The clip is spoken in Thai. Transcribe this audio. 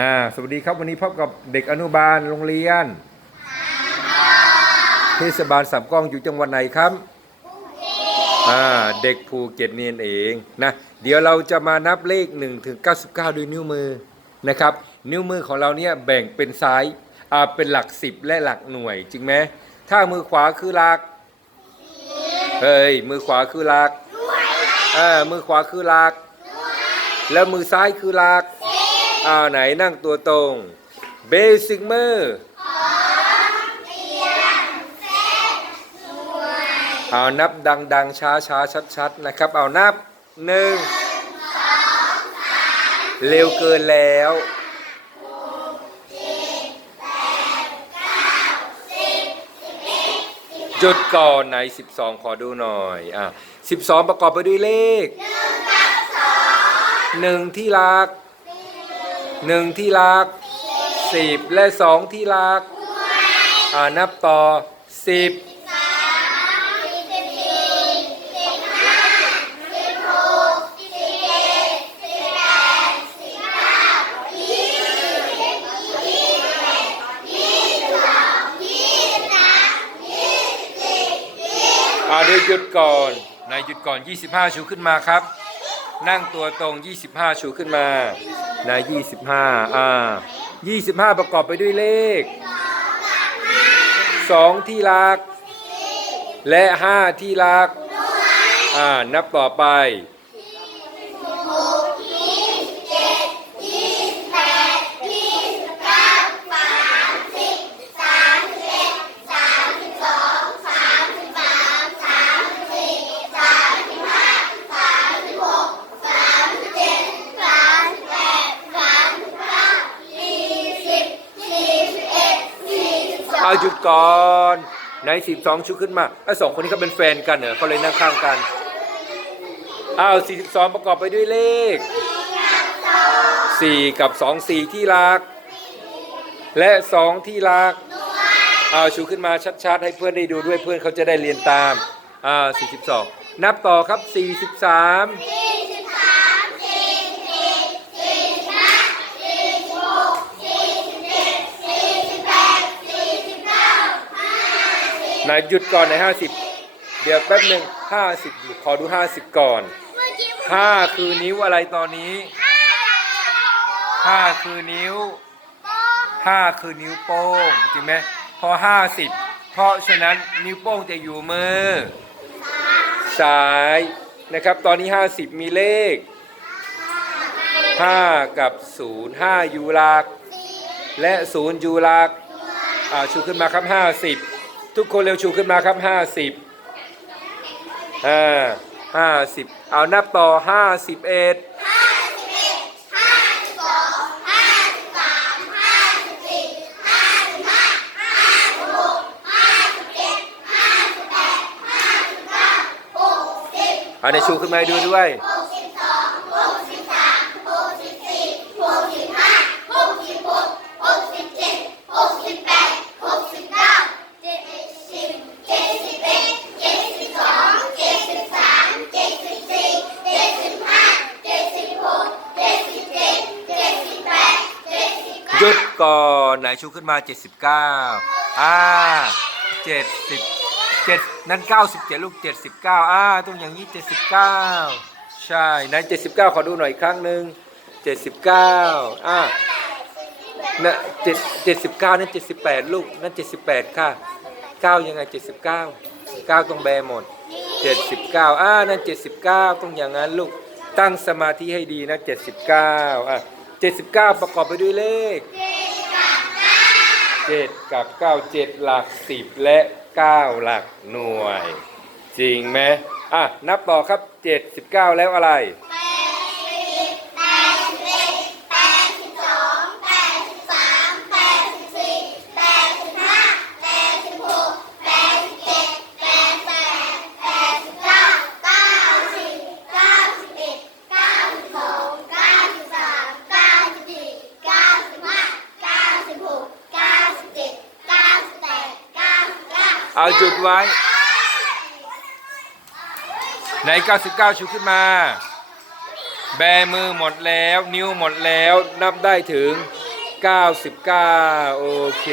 อ่าสวัสดีครับวันนี้พบกับเด็กอนุบาลโรงเรียนเทศบาลสับกล้องอยู่จังหวัดไหนครับอ่าเด็กภูเก็ตเนี่เองนะเดี๋ยวเราจะมานับเลข1ถึง99 ด้วยนิ้วมือนะครับนิ้วมือของเราเนี่ยแบ่งเป็นซ้ายอ่าเป็นหลัก 10 และหลักหน่วย จริงไหมถ้ามือขวาคือหลักเฮ้ยมือขวาคือหลักอ่ามือขวาคือหลัก แล้วมือซ้ายคือหลัก อ้าวไหนนั่งตัวตรงเบสิกมือเอานับดังๆ ช้าช้าชัดชัดๆ นะครับ เอานับหนึ่งเร็วเกินแล้วจุดก่อนไหน 12 ขอดูหน่อยอะ12 ประกอบไปด้วยเลขหนึ่งที่รัก หนึ่งที่รักสิบและสองที่รักอ่านับต่อสิบเดี๋ยวหยุดก่อนนายหยุดก่อน 25 ชูขึ้นมาครับ นั่งตัวตรง 25 ชูขึ้นมา นะ25อ่ายี่สิบห้าประกอบไปด้วยเลขสองที่รัก และห้าที่รักอ่านับต่อไป เอาหยุดก่อนใน12ชุดขึ้นมาไอ้สองคนนี้เขาเป็นแฟนกันเหรอเขาเลยนั่งข้างกันอ้าว42ประกอบไปด้วยเลข4กับ2 4ที่รัก และ2ที่รักเอาชูขึ้นมาชัดๆ ให้เพื่อนได้ดูด้วยเพื่อนเขาจะได้เรียนตามอ่า42นับต่อครับ43 ไหนหยุดก่อนใน50เดี๋ยวแป๊บหนึ่ง50ขอดู50ก่อน5คือนิ้วอะไรตอนนี้5คือนิ้ว5คือนิ้วโป้งจริงไหมพอ50เพราะฉะนั้นนิ้วโป้งจะอยู่มือซ้ายนะครับ ตอนนี้50มีเลข5กับ0 5อยู่หลักและ0อยู่หลักอ่าชูขึ้นมาครับ50 ทุกคนเร็วชูขึ้นมาครับ50อ่า50เอานับต่อ51เอาในชูขึ้นมาให้ดูด้วย ก่อนไหนชูขึ้นมา 79 อ่า70 7นั้น 97 ลูก 79 อ่าตรงอย่างนี้ 79 ใช่ไหน79 ขอดูหน่อยอีกครั้งหนึ่ง79 อ่านะ7 79นั่น78ลูกนั่น78ค่ะ9ยังไง79 9ตรงแบหมด79อ่านั่น79ตรงอย่างนั้นลูกตั้งสมาธิให้ดีนะ79อะ79ประกอบไปด้วยเลข 7 กับ 9 7 หลัก 10 และ 9 หลักหน่วย จริงไหมอะ นับต่อครับ 79 แล้วอะไร เอาจุดไว้ใน99 ชูขึ้นมา แบมือหมดแล้ว นิ้วหมดแล้ว นับได้ถึง 99 โอเค